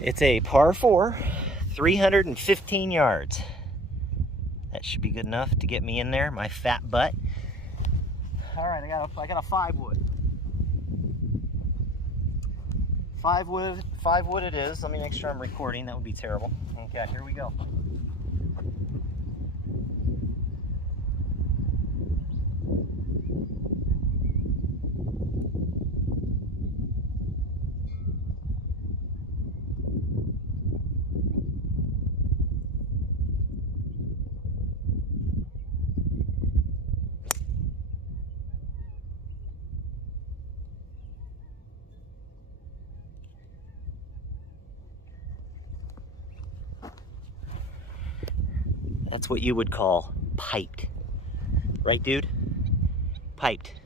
It's a par 4, 315 yards. That should be good enough to get me in there, my fat butt. All right, I got a 5 wood. 5 wood it is. Let me make sure I'm recording. That would be terrible. Okay, here we go. That's what you would call piped. Right, dude? Piped.